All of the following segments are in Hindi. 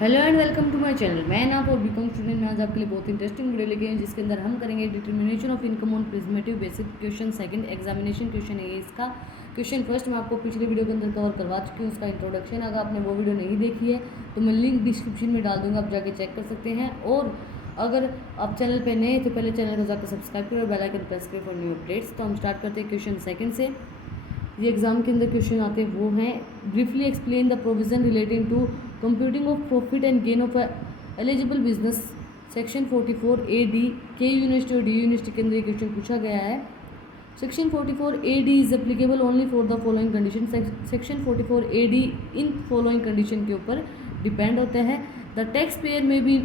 Hello and welcome to my channel. मैं ना और बीकॉम स्टूडेंट आज आपके लिए बहुत इंटरेस्टिंग वीडियो लेके हैं जिसके अंदर हम करेंगे determination of income on presumptive basic question second examination question है इसका। क्वेश्चन फर्स्ट मैं आपको पिछले वीडियो के अंदर कवर करवा चुकी हूँ, उसका इंट्रोडक्शन। अगर आपने वो वीडियो नहीं देखी है तो मैं लिंक डिस्क्रिप्शन में डाल दूँगा, आप जाके चेक कर सकते हैं। और अगर आप चैनल पर नए तो पहले चैनल को जाकर सब्सक्राइब करो और बेल आइकन प्रेस करो फॉर न्यू अपडेट्स। तो हम स्टार्ट करते हैं क्वेश्चन सेकंड से। ये एग्जाम के अंदर क्वेश्चन आते हैं वो हैं, briefly explain the provision relating to computing of profit and gain of eligible business section 44 AD। K university और डी यूनिवर्सिटी के अंदर ये क्वेश्चन पूछा गया है। Section 44 AD is applicable only for the following condition. Section 44 AD in following condition के ऊपर डिपेंड होता है। द टैक्स पेयर में भी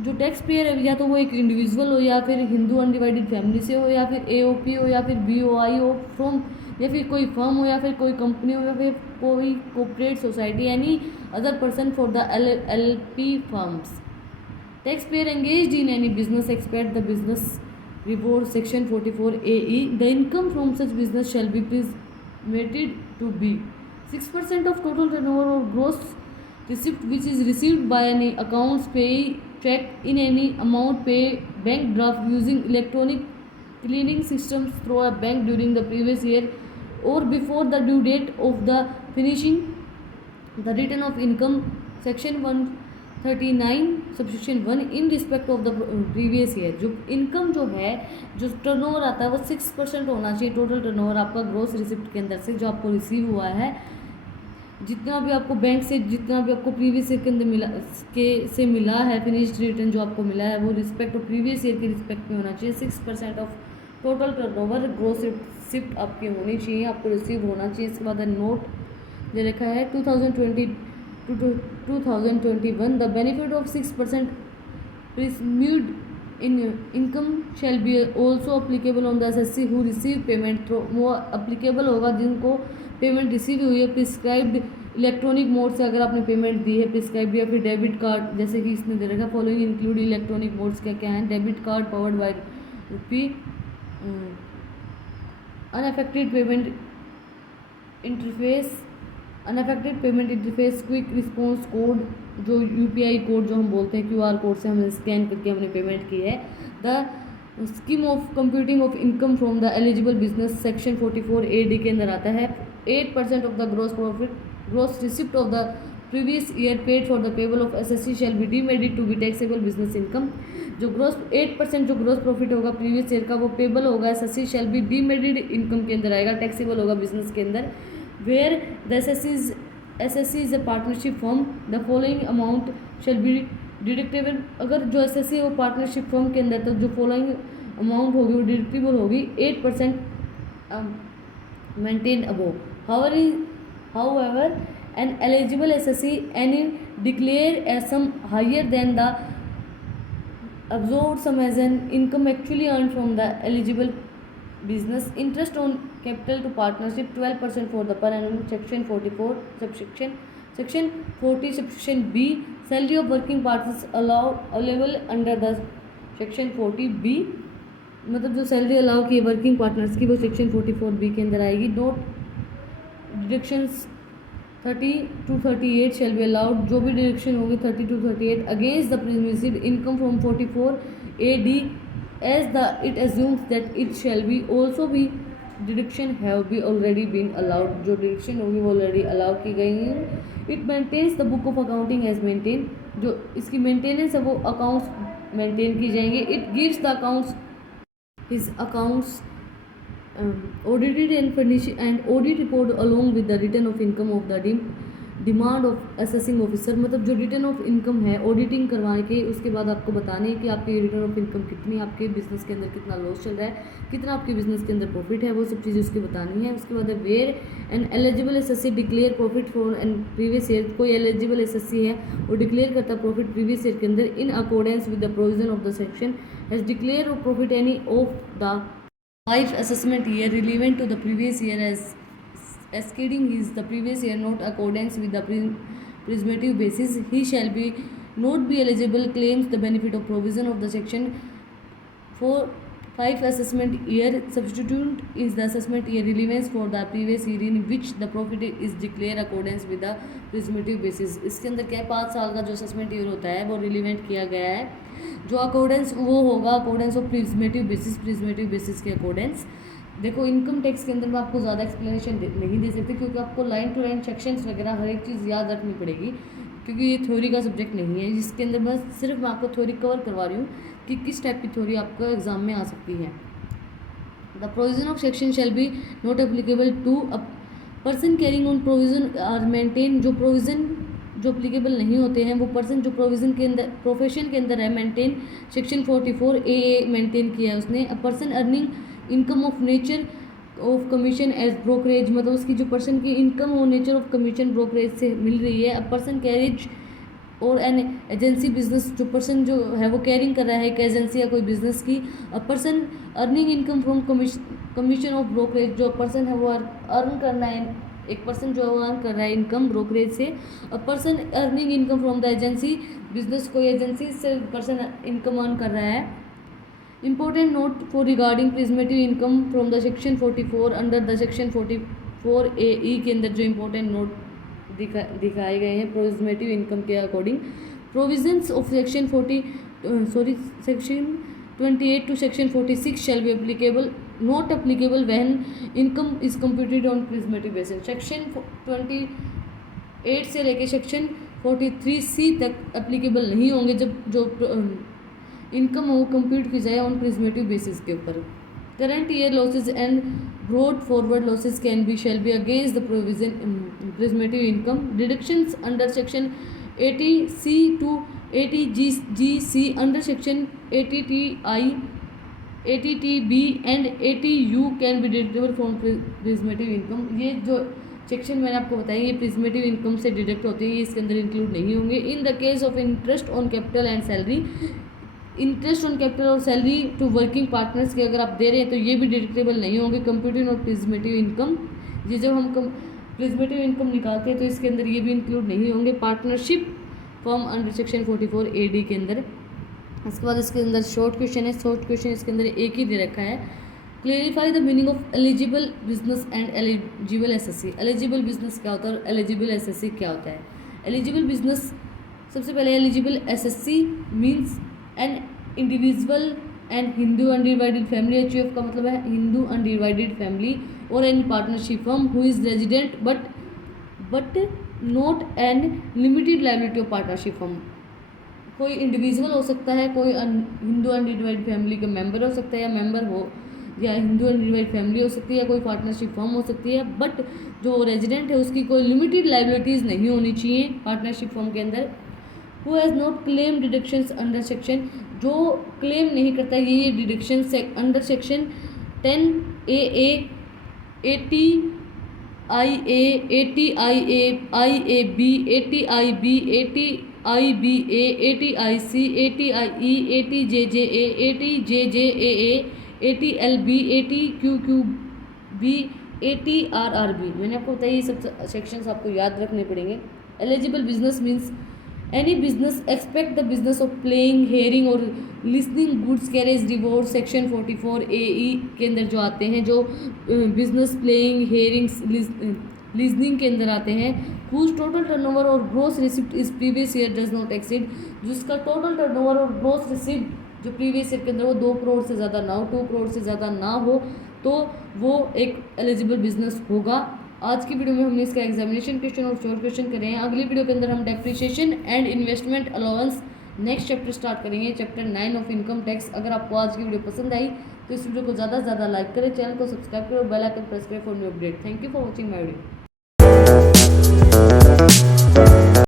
जो टैक्स पेयर है या तो वो एक इंडिविजुअल हो या फिर हिंदू अनडिवाइडेड फैमिली से हो या फिर AOP हो या फिर BOI हो फ्रॉम या फिर कोई फर्म हो या फिर कोई कंपनी हो या फिर कोई cooperate society any other person for the LLP firms. Tax payer engaged in any business except the business referred section 44 AE। The income from such business shall be presumed to be 6% of total turnover or gross receipt which is received by any accounts pay check in any amount pay bank draft using electronic clearing systems through a bank during the previous year or before the due date of the finishing the return of income section 139 subsection 1 in respect of the previous year। जो इनकम जो है, जो टर्नओवर आता है वो 6% होना चाहिए टोटल टर्नओवर आपका ग्रोस रिसिप्ट के अंदर से जो आपको रिसीव हुआ है। जितना भी आपको बैंक से जितना भी आपको प्रीवियस ईयर के अंदर मिला है फिनिश्ड रिटर्न जो आपको मिला है वो रिस्पेक्ट ऑफ प्रीवियस ईयर के रिस्पेक्ट में होना चाहिए। 6% of total turnover gross receipt आपकी होनी चाहिए, आपको रिसीव होना चाहिए। इसके बाद नोट जो लिखा है 2020 to 2021 the benefit of 6% presumed in income shall be also applicable on the SSC who receive payment through. वो अप्लीकेबल होगा जिनको पेमेंट रिसीव हुई है प्रिस्क्राइब्ड इलेक्ट्रॉनिक मोड से। अगर आपने पेमेंट दी है प्रिस्क्राइब या फिर डेबिट कार्ड, जैसे कि इसने दे रखा है फॉलोइंग इंक्लूड इलेक्ट्रॉनिक मोड्स क्या क्या हैं। Debit card powered by rupee unaffected payment interface quick response code जो UPI कोड जो हम बोलते हैं QR कोड से हमने स्कैन करके हमने पेमेंट की है। The scheme of computing of income from the eligible business section 44 AD के अंदर आता है। 8% of the gross receipt of the previous year paid for the payable of SSC shall be deemed to be taxable business income. जो ग्रोस 8% जो ग्रोस प्रॉफिट होगा प्रीवियस ईयर का वो पेबल होगा SSC shall be deemed income के अंदर आएगा, टैक्सेबल होगा बिजनेस के अंदर। Where the SSC is a partnership firm the following amount shall be deductible. अगर जो SSC है वो पार्टनरशिप फर्म के अंदर तो जो फॉलोइंग अमाउंट होगी वो डिडक्टेबल होगी। 8% maintain above. However, an eligible SSC any declare a sum higher than the absorbed sum as an income actually earned from the eligible business interest on capital to partnership 12% for the per annum section 44 section 40 subsection B। salary of working partners allowable under the section 40B। मतलब जो सैलरी अलाउ की है वर्किंग पार्टनर्स की वो सेक्शन 44B के अंदर आएगी। दो deductions 30 to 38 shall be allowed. जो भी डिडक्शन होगी 30 to 38 against the presumed income from 44 AD as the it assumes that it shall be also be deduction have be already been allowed. जो डिडक्शन होगी वो ऑलरेडी अलाउ की गई है। It maintains the book of accounting as maintain. जो इसकी मेंटेनेंस है वो अकाउंट्स मेंटेन की जाएंगे। It gives the accounts his accounts audited and furnished and audit report along with the return of income of the demand of assessing officer. मतलब जो रिटर्न ऑफ इनकम है ऑडिटिंग करवा के उसके बाद आपको बताने है कि आपकी रिटर्न ऑफ इनकम कितनी, आपके बिजनेस के अंदर कितना लॉस चल रहा है, कितना आपके बिजनेस के अंदर प्रॉफिट है, वो सब चीज़ें उसकी बतानी है। उसके बाद where an eligible SSC declare profit for an previous year. कोई एलिजिबल SSC है वो डिक्लेयर करता है प्रॉफिट प्रीवियस ईयर के अंदर in accordance with the provision of the section has declare of profit any of the 5 assessment year relevant to the previous year as escading is the previous year not accordance with the prismative basis, he shall be not be eligible claims the benefit of provision of the section 4 5 assessment year substitute is the assessment year relevance for the previous year in which the profit is declared accordance with the presumptive basis. इसके अंदर क्या है, 5 साल का जो असेसमेंट ईयर होता है वो रिलीवेंट किया गया है, जो अकॉर्डेंस वो होगा अकॉर्डेंस ऑफ प्रिज्मेटिव बेसिस के अकॉर्डेंस। देखो इनकम टैक्स के अंदर मैं आपको ज़्यादा एक्सप्लेनेशन नहीं दे सकती क्योंकि आपको लाइन टू लाइन सेक्शंस वगैरह हर एक चीज़ याद रखनी पड़ेगी क्योंकि ये थ्योरी का सब्जेक्ट नहीं है, जिसके अंदर बस सिर्फ मैं आपको थ्योरी कवर करवा रही हूँ कि किस टाइप की थ्योरी आपको एग्जाम में आ सकती है। The provision of section shall be not applicable to a person carrying on provision are maintain. जो प्रोविज़न जो अप्लीकेबल नहीं होते हैं वो पर्सन जो प्रोविज़न के अंदर प्रोफेशन के अंदर है मेंटेन सेक्शन 44 ए मेंटेन किया है उसने। A person earning income of nature of commission as brokerage, मतलब उसकी जो पर्सन की इनकम हो नेचर ऑफ कमीशन ब्रोकरेज से मिल रही है। अ पर्सन कैरिज और एन एजेंसी बिजनेस, जो पर्सन जो है वो कैरिंग कर रहा है एक एजेंसी या कोई बिजनेस की। अ person earning income from commission of brokerage, जो पर्सन है वो अर्न करना है, एक पर्सन जो है वो अर्न कर रहा है इनकम ब्रोकरेज से। A person earning income from the agency business, कोई एजेंसी से पर्सन इनकम अर्न कर रहा है। Important note for regarding presumptive income from the section 44 under the section 44 A के अंदर जो इम्पोर्टेंट नोट दिखाए गए हैं प्रिज्मेटिव इनकम के according. Provisions of section section 28 to section 46 shall be applicable not applicable when income is computed on presumptive basis. Section 28 से लेके सेक्शन 43C तक एप्लीकेबल नहीं होंगे जब जो इनकम हो कंप्यूट की जाए ऑन प्रिज्मेटिव बेसिस के ऊपर। Current year losses and brought forward losses can be shall be against the provision presumptive income. Deductions under section 80C to 80GC under section 80TI 80TB and 80U can be deductible from presumptive income. ये जो सेक्शन मैंने आपको बताया ये प्रिज्मेटिव इनकम से डिडक्ट होते हैं, ये इसके अंदर इंक्लूड नहीं होंगे। In the case of interest on capital and salary, interest on capital और सैलरी टू वर्किंग पार्टनर्स के अगर आप दे रहे हैं तो ये भी डिडक्टेबल नहीं होंगे कंप्यूटिंग और प्रिज्मेटिव इनकम। ये जब हम प्रिज्मेटिव इनकम निकालते हैं तो इसके अंदर ये भी इंक्लूड नहीं होंगे partnership form under section 44 AD के अंदर। इसके बाद इसके अंदर शॉर्ट क्वेश्चन है, शॉर्ट क्वेश्चन इसके अंदर एक ही दे रखा है। Clarify the meaning of eligible business and eligible SSC. Eligible business क्या होता है और एलिजिबल एसएससी क्या होता है। एलिजिबल बिजनेस, सबसे पहले eligible SSC means an individual and Hindu undivided family. HUF का मतलब है हिंदू अनडिवाइडेड फैमिली और an partnership firm who is resident but not an limited liability of partnership firm. कोई इंडिविजुअल हो सकता है, कोई हिंदू अनडिवाइडेड फैमिली का मेंबर हो सकता है या मेंबर हो, या हिंदू अनडिवाइडेड फैमिली हो सकती है या कोई पार्टनरशिप फर्म हो सकती है, बट जो रेजिडेंट है उसकी कोई लिमिटेड लाइबिलिटीज़ नहीं होनी चाहिए पार्टनरशिप फर्म के अंदर। Who has not claim deductions under section, जो क्लेम नहीं करता ये deduction under section 10AA 80IA 80IA IAB 80IB 80IBA 80IC 80IE 80JJA 80JJAA 80LB 80QQB 80RRB। मैंने आपको बताया ये सब सेक्शंस आपको याद रखने पड़ेंगे। Eligible business means any business except the business of plying hiring और leasing goods carriage referred section 44 AE के अंदर जो आते हैं, जो बिजनेस प्लेइंग हेयरिंग लिसनिंग के अंदर आते हैं। हुज टोटल टर्नओवर और gross receipt is previous year does not exceed, जिसका टोटल टर्नओवर और ग्रॉस रिसिप्ट जो प्रीवियस ईयर के अंदर वो 2 करोड़ से ज़्यादा ना हो, 2 करोड़ से ज़्यादा ना हो तो वो एक एलिजिबल बिजनेस होगा। आज की वीडियो में हमने इसका एग्जामिनेशन क्वेश्चन और शॉर्ट क्वेश्चन करे हैं। अगली वीडियो के अंदर हम depreciation and investment allowance next chapter start करेंगे, चैप्टर 9 ऑफ इनकम टैक्स। अगर आपको आज की वीडियो पसंद आई तो इस वीडियो को ज़्यादा से ज़्यादा लाइक करें, चैनल को सब्सक्राइब करें और बेल आइकन प्रेस करें for new update. Thank you for watching my video.